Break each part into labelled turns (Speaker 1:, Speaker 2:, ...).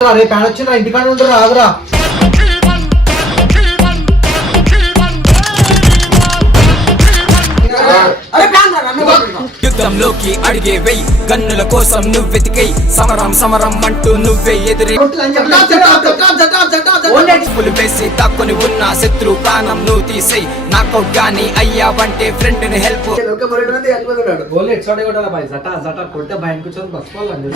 Speaker 1: రేపు ఆడ వచ్చిన ఇంటికాడ ఉంటారు ఆగురా.
Speaker 2: యుద్ధంలోకి అడిగే వెయ్యి గన్నుల కోసం నువ్వెతికై సమరం సమరం అంటూ నువ్వే ఎదురే. పులు వేసి తక్కుని ఉన్న శత్రు ప్రాణం నువ్వు తీసేయి. నాకౌట్ గాని అయ్యావంటే ఫ్రెండ్ని హెల్ప్
Speaker 1: గోల్ ఎట్ షాట్ కొట్టాలి బాయ్ జటా జటా కొడితే భయం కూర్చొని బస్సుకోవాలండి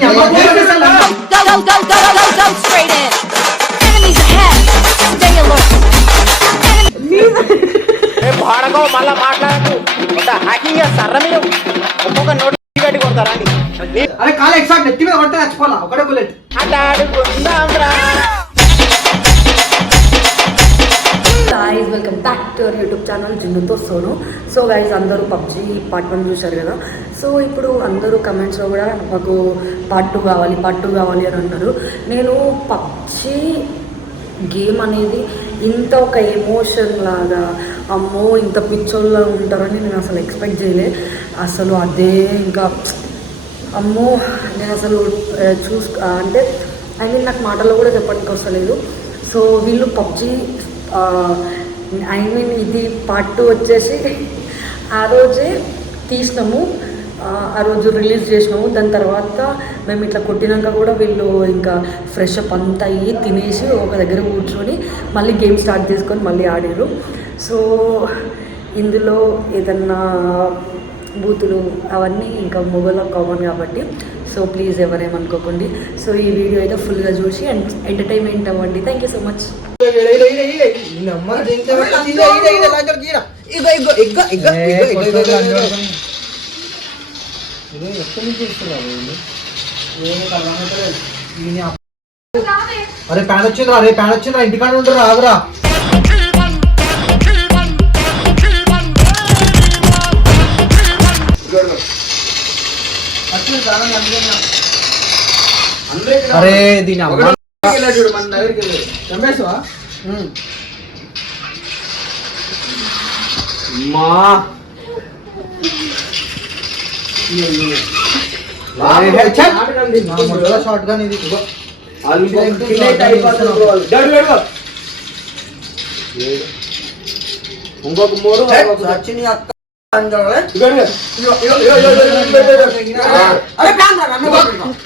Speaker 1: అమ్మ
Speaker 3: Go, go, go, go, go, go, straight in! Enemies ahead! Stay alert!
Speaker 4: వాడకో మళ్ళా మాట్లాడకు. ఒక హ్యాకింగ్ చేస్తారా మీరు ఒక్కొక్క నోటి గట్టి కొడతారా అండి
Speaker 1: అరే కాలు ఎక్సాక్ట్ నెత్తి మీద కొడితే చచ్చిపోవాలా? ఒకటే bullet.
Speaker 4: అటాడుకుందాంరా
Speaker 5: guys welcome back to our YouTube channel జిన్నుతో Sonu so guys అందరూ పబ్జీ పార్ట్ వన్ చూశారు కదా. సో ఇప్పుడు అందరూ కమెంట్స్లో కూడా మాకు పార్ట్ టూ కావాలి పార్ట్ టూ కావాలి అని అంటారు నేను పబ్జీ గేమ్ అనేది ఇంత ఒక ఎమోషన్ లాగా అమ్మో ఇంత పిచ్చోళ్ళ ఉంటారని నేను అసలు ఎక్స్పెక్ట్ చేయలే. అసలు అదే ఇంకా అమ్మో నేను అసలు ఆ, చూస్ అంటే ఐ మీన్ నాకు మాటల్లో కూడా చెప్పడానికి వస్తలేదు సో వీళ్ళు పబ్జీ ఐ మీన్ ఇది పార్ట్ టూ వచ్చేసి ఆ రోజే తీసినాము. ఆ, రోజు రిలీజ్ చేసినాము దాని తర్వాత మేము ఇట్లా కొట్టినాక కూడా వీళ్ళు ఇంకా ఫ్రెష్ అప్ అంతా అయ్యి తినేసి ఒక దగ్గర కూర్చొని మళ్ళీ గేమ్ స్టార్ట్ చేసుకొని మళ్ళీ ఆడారు సో ఇందులో ఏదన్నా బూతులు అవన్నీ ఇంకా మొబైల్లో కామన్ కాబట్టి సో ప్లీజ్ ఎవరేమనుకోకండి సో ఈ వీడియో అయితే ఫుల్గా చూసి అండ్ ఎంటర్టైన్మెంట్ అవ్వండి థ్యాంక్ యూ సో మచ్
Speaker 1: అరే ప్యాన్ వచ్చిందిరా రే ప్యాన్ వచ్చిందిరా ఇంటికాడ ఉంటారు ఆగురా అరే దీని అమ్మ చంపేసావా మా షార్ట్గా ఇది ఇదిగో.
Speaker 4: ఇంకొక మూడు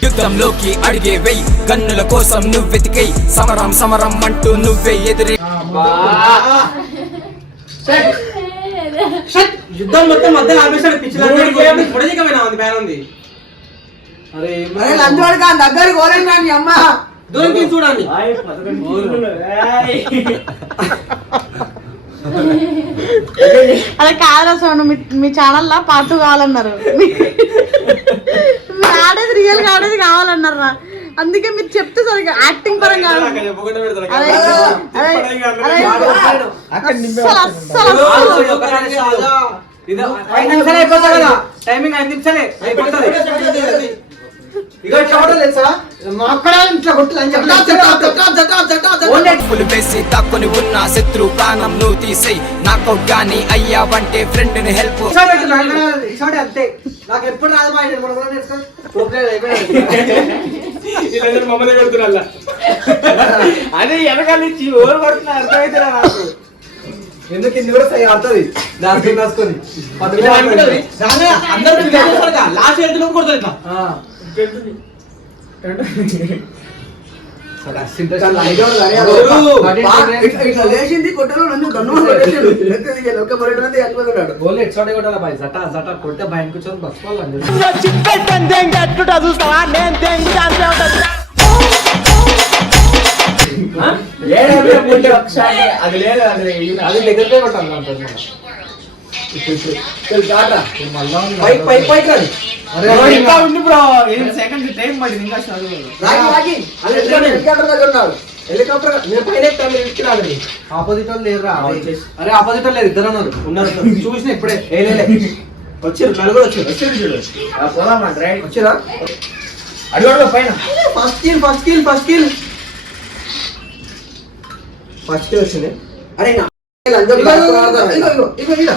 Speaker 2: యుద్ధంలోకి అడిగే వెయ్యి గన్నుల కోసం నువ్వెతికై సమరం సమరం అంటూ నువ్వే ఎదురే
Speaker 4: యుద్ధం మొత్తం మధ్యలో ఆపేశాడు పిచ్చిలో పొడజికమైన ఉంది
Speaker 1: అరే
Speaker 4: దగ్గరికి పోలేండి అమ్మ. దూరం తీసి చూడండి.
Speaker 6: అదే కాదురా సోను మీ మీ ఛానల్లో పాటు కావాలన్నారు. ఆడేది రియల్గా ఆడేది కావాలన్నారు రా అందుకే మీరు చెప్తే సరిగ్గా యాక్టింగ్ పరంగా అదే అదే అదే అస్సలు అస్సలు అస్సలు
Speaker 4: ఐదు నిమిషాలు అయిపోతుంది కదా టైమింగ్ ఐదు నిమిషాలే అయిపోతుంది
Speaker 1: ఇక ఇట్లా కూడా తెలుసా మా అక్కడ ఇట్లా కొట్టు అని చెప్పి
Speaker 2: పులు వేసి తక్కుని ఉన్న శత్రు ప్రాణం నువ్వు తీసేయి నాకౌట్ గాని అయ్యావంటే ఫ్రెండ్ని హెల్ప్
Speaker 1: అంతే నాకు ఎప్పుడు రాదు అయిపోయింది
Speaker 4: మమ్మల్ని పెడుతున్నా అదే వెనకాల నుంచి ఓరు కొడుతున్నా అర్థమైతే నాకు?
Speaker 1: ఎందుకు ఇది కూడా సై ఆడుతుంది దాని రాసుకొని.
Speaker 4: అందరూ లాస్ట్ వెళ్తున్నా కొడుతుంది ఇట్లా?
Speaker 7: లేచింది కొట్టలో నన్ను గన్ను
Speaker 1: జటా జటా కొడితే భయం కూర్చొని
Speaker 4: అది లేదు
Speaker 1: అది దగ్గరకే కొట్టాలి
Speaker 4: ఇంకా ఉంది బ్రో. సెకండ్ టైం పడింది ఇంకా చదువు.
Speaker 7: రాగి రాగి. అది ఎట్లా హెలికాప్టర్ దగ్గర ఉన్నాడు.
Speaker 4: హెలికాప్టర్ నేను పైన ఎక్కుతా మీరు ఇంటికి రాగండి ఆపోజిట్ వాళ్ళు లేరు రా అరే ఆపోజిట్ వాళ్ళు లేరు ఇద్దరు ఉన్నారు. ఉన్నారు చూసిన ఇప్పుడే. లేలే వచ్చారు నలుగురు వచ్చారు. వచ్చారు చూడు
Speaker 2: పోదాం రైట్
Speaker 4: వచ్చిరా?
Speaker 2: అడుగు పైన.
Speaker 4: First kill first kill first kill first kill వచ్చింది.
Speaker 7: అరే
Speaker 4: ఇగో, ఇగో, ఇగో,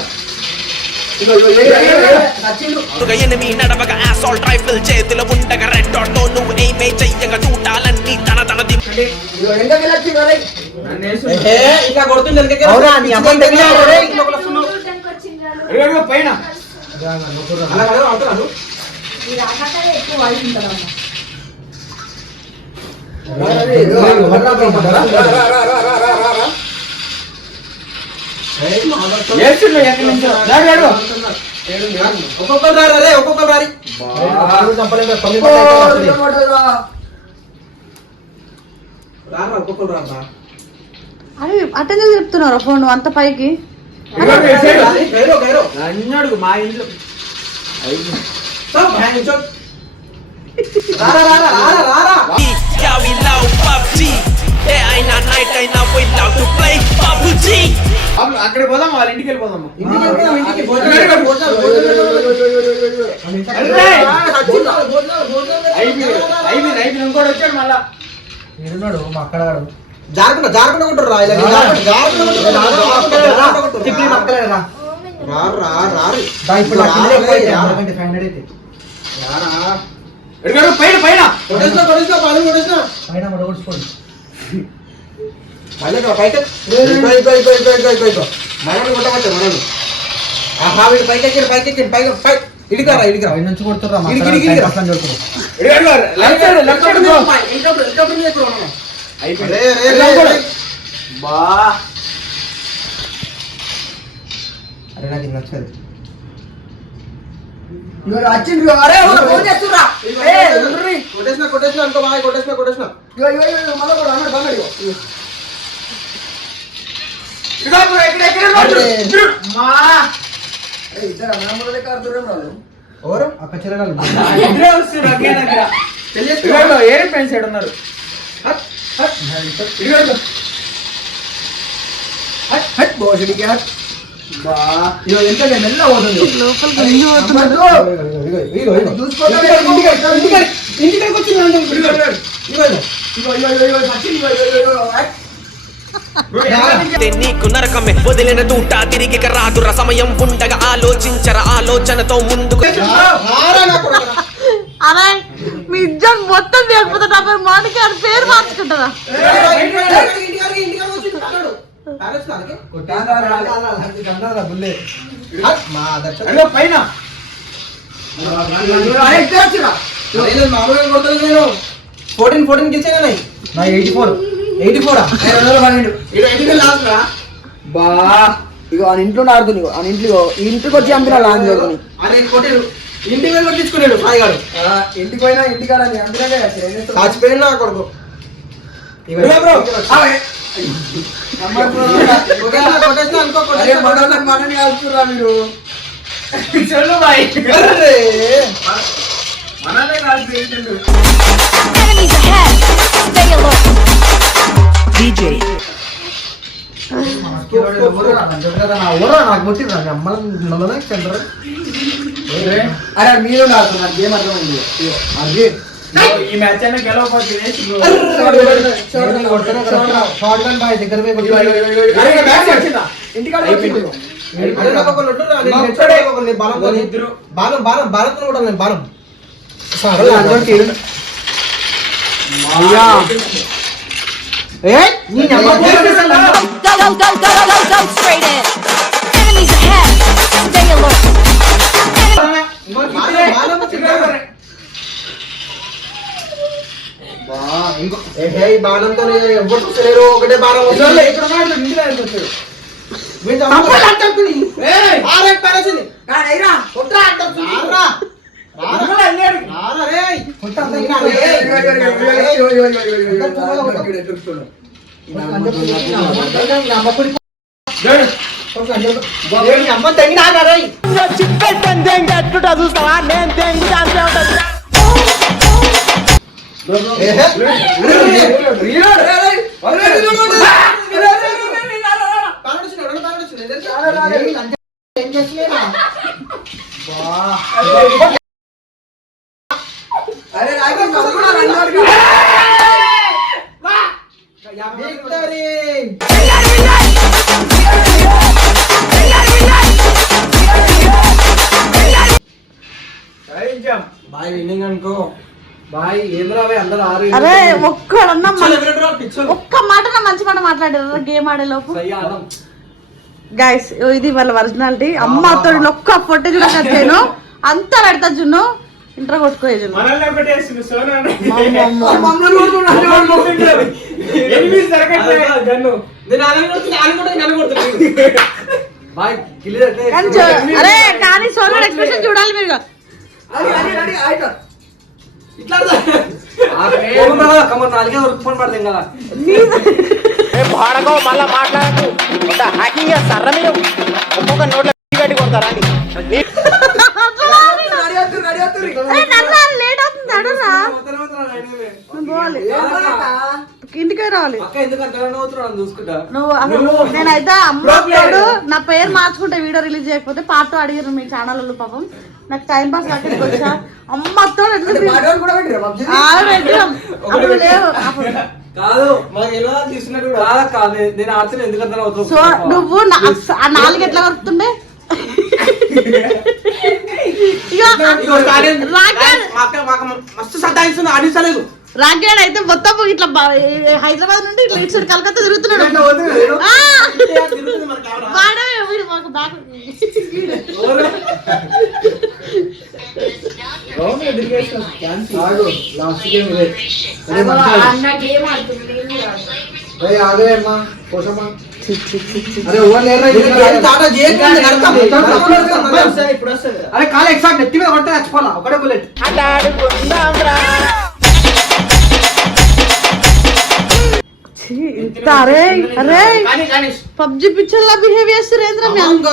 Speaker 8: ఎనిమి నడవక అసాల్ట్ రైఫిల్ చేతిలో ఉండగా రెడ్ డాట్తో నువ్వు ఏమే చెయ్యగా చూడాలన్నీ తన తనది
Speaker 7: ఇగో వెనకకి అరే
Speaker 6: అట్టనే ఫోన్? అంత పైకి?
Speaker 2: మా ఇంట్లో.
Speaker 4: రారా రారా రారా రారా.
Speaker 8: went
Speaker 2: అక్కడ పోదాం వాళ్ళ ఇంటికి వెళ్ళిపోదాం
Speaker 4: మా అక్కడ జారకుండా జారకుండా ఉంటారు రా ఇలా జారకుండా
Speaker 7: రారు రా రారు ఇప్పుడు ఫైవ్
Speaker 4: హండ్రెడ్
Speaker 7: అయితే
Speaker 4: రారా
Speaker 2: పైన పైన
Speaker 4: పైన
Speaker 7: పైన
Speaker 4: మళ్ళీ పైకి ఇగో ఇగో ఇగో ఇగో ఇగో ఇగో మనల్ని కొట్టవచ్చు మనల్ని. ఆ హావిడి పైకి ఎక్కిన పైకి ఎక్కిన పైకి పై ఇడిగారా ఇడిగా
Speaker 7: పై నుంచి
Speaker 4: కొడుతురా
Speaker 7: ఇడిగి ఇడిగి ఇడిగి అట్లా
Speaker 2: కొడుతురు ఇడిగారు లైట్ సైడ్ లెఫ్ట్ సైడ్
Speaker 4: అరే నాకు నచ్చదు.
Speaker 7: ఇవాడు అరే ఫోన్ చేస్తురా
Speaker 4: కొట్టేసిన కొట్టేసిన అనుకో బాగా కొట్టేసిన కొట్టేసిన
Speaker 7: మళ్ళీ కూడా అన్నాడు బాగా ఇద్దరు అన్నముల లెక్క ఆడుతున్నారు వాళ్ళు
Speaker 4: ఎవరు
Speaker 7: అక్క చెల్లెలు
Speaker 2: ఇద్దరే వస్తున్నారు అక్కే దగ్గర తెలియదు ఏరి ఫ్రెండ్స్ సైడ్ ఉన్నారు
Speaker 4: హట్ హట్
Speaker 2: బోషడికి
Speaker 7: హట్
Speaker 4: ఇంటికి
Speaker 8: వచ్చిందండి నీకు నరకమే. వదిలిన దూట తిరిగి రాదుర సమయం ఉండగా ఆలోచించర. ఆలోచనతో ముందుకు
Speaker 6: నిజం మొత్తం మాటకి ఆడ పేరు మార్చుకుంటారా?
Speaker 4: ఫోర్టీన్ ఫోర్టీన్
Speaker 7: నా ఎయిటీ ఫోర్.
Speaker 4: ఎయిటీ ఫోర్
Speaker 7: బా ఇక ఆయన ఇంట్లో ఆడుతుంది ఆయన ఇంట్లో ఇంటికి వచ్చి చంపిన లాంగ్ జరుగుతుంది
Speaker 4: ఇంటికి వెళ్ళి కొట్టించుకున్నాడు సాయిగాడు
Speaker 7: ఇంటికి పోయినా ఇంటికి
Speaker 4: చచ్చిపోయినా కొడుకు.
Speaker 2: మీరు. DJ.
Speaker 4: అరే మీరు నాకు నాకు
Speaker 7: ఏం అర్థమైంది అది
Speaker 2: ఈ మ్యాచ్ అయినా గెలవకపోతే షార్ట్ గన్ బాయ్ దగ్గర పోయి బాలం బాలం భారత్ కూడా బాలం అందరికీ
Speaker 4: అర్రే.
Speaker 2: మననే కాదు ఏంటంటే
Speaker 3: Enemies ahead! Stay alert!
Speaker 7: ఊరా నాకు కొట్టిర్రా మీ అమ్మ నల్లనే సెంటర్ అరే మీరు నాకు నాకు గేమ్ అర్థమైంది ఇగో, అది
Speaker 2: ఈ మ్యాచ్ అయినా గెలవకపోతే
Speaker 7: షార్ట్ గన్ బాయ్ దగ్గర పోయి కొట్టి
Speaker 2: అరే ఇక మ్యాచ్ వచ్చిందా
Speaker 7: ఇంటికాడ
Speaker 2: అయిపోయింది.
Speaker 4: అరే, నాకు ఒకళ్ళు ఉంటుర్రా, నేను
Speaker 2: నాకు
Speaker 4: హెడ్షాట్ వేయకు, ఒకళ్ళు నేను బాణం కొని.
Speaker 2: ఇద్దరు.
Speaker 4: బాణం బాణం బాణంతో కూడా నేను బాణం
Speaker 7: అందరికి ఏ నీ అమ్మ
Speaker 3: Go, go, go, go, go, go straight in! Enemies ahead! Stay alert!
Speaker 4: బాణం, బాణం వచ్చింది. బా, ఇంకో ఏ ఈ బాణంతో ఎవరు చూస్తలేరు ఒకటే బాణం వస్తుంది
Speaker 2: ఇక్కడ ఉన్నాడు ఇంటికి వచ్చాడు
Speaker 4: వీడు చంపుతాడు అంటుంది. ఆరే పరేసింది. రారా. రారా. రారా రేయ్. ఇంకా రేయ్. ఏయ్, అమ్మ తెంగినారా రేయ్. ఏహే. రేయ్, రేయ్, రేయ్. అరే, అరే, అరే, అరే, అరే, అరే, అరే, అరే, రా, రా, రా. తాగొచ్చిండు, అమ్మ తెంగినారా నేను
Speaker 7: తెంగి దాంట్లో
Speaker 4: అరే
Speaker 6: ఒక్కడన్నా ఒక్క మాట మంచి మాట మాట్లాడారు గేమ్ ఆడే లోపు గైస్ ఇది వాళ్ళ ఒరిజినాలిటీ అమ్మ తోడు ఒక్క ఫోటో చూడకను అంతా పెడతా జున్ను. ఇంటర్ కొట్టుకో అరే కానీ సోనా ఎక్స్ప్రెషన్ చూడాలి మీరు. నేనైతే నా పేరు మార్చుకుంటే వీడియో రిలీజ్ చేయకపోతే పార్ట్ అడిగారు మీ ఛానల్ పాపం. నాకు టైం పాస్ అక్కడికి వచ్చా అమ్మతో
Speaker 4: కాదు కాదు నేను
Speaker 6: సో నువ్వు నాలుగు ఎట్లా కలుపుతుండే
Speaker 4: మస్తు సతాయిస్తుంది ఆడించలేదు
Speaker 6: రాకేడ్ అయితే మొత్తం ఇట్లా బ- హైదరాబాద్ నుండి ఇట్లా ఇటు సైడ్ కలకత్తా తిరుగుతున్నాడు. ఆ! వాడే వీడు మాకు బ్యాక్
Speaker 7: అరే
Speaker 4: కాలు ఎగ్జాక్ట్ నెత్తి మీద కొడితే చచ్చిపోవాలా? ఒకటే బుల్లెట్
Speaker 6: ఇంత అరే అరే పబ్జి పిక్చర్ లా బిహేవ్ చేస్తారు ఏంద్రా మీ అమ్మ?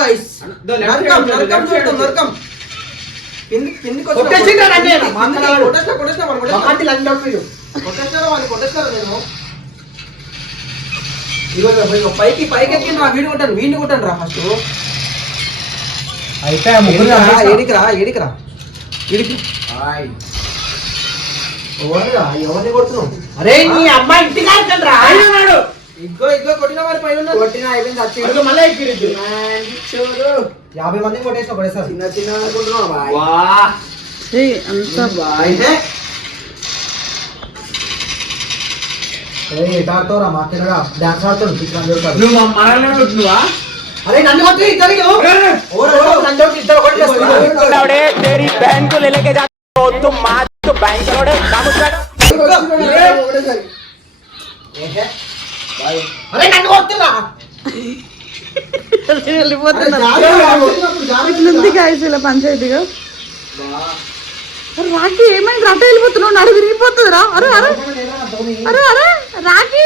Speaker 4: పైకి పైకి ఎక్కిన రా వీడిని కొట్టాను వీడిని కొట్టాను రా ఫస్ట్
Speaker 7: అయితే ముగ్గురు
Speaker 4: ఏడికి ఎవరిని కొడుతున్నావు
Speaker 7: అరే నీ అమ్మాయి ఇంటి కాకుండా ఆయనన్నాడు
Speaker 4: ఇగ్గో కొట్టిన వారి పైన
Speaker 7: కొట్టిన అయిపోయింది
Speaker 4: మళ్ళీ
Speaker 7: యాభై మంది కొట్టేసిన పడేసారు
Speaker 4: చిన్న చిన్న అనుకుంటున్నావు
Speaker 2: अरे नंदू इधर लेके जा
Speaker 6: వెళ్ళిపోతున్నా గాయస్ ఇలా పంచాయతీగా రాఖీ ఏమైంది? రట వెళ్ళిపోతున్నావు? నడు విరిగిపోతుందిరా. అరే అరే. అరే అరే రాఖీ.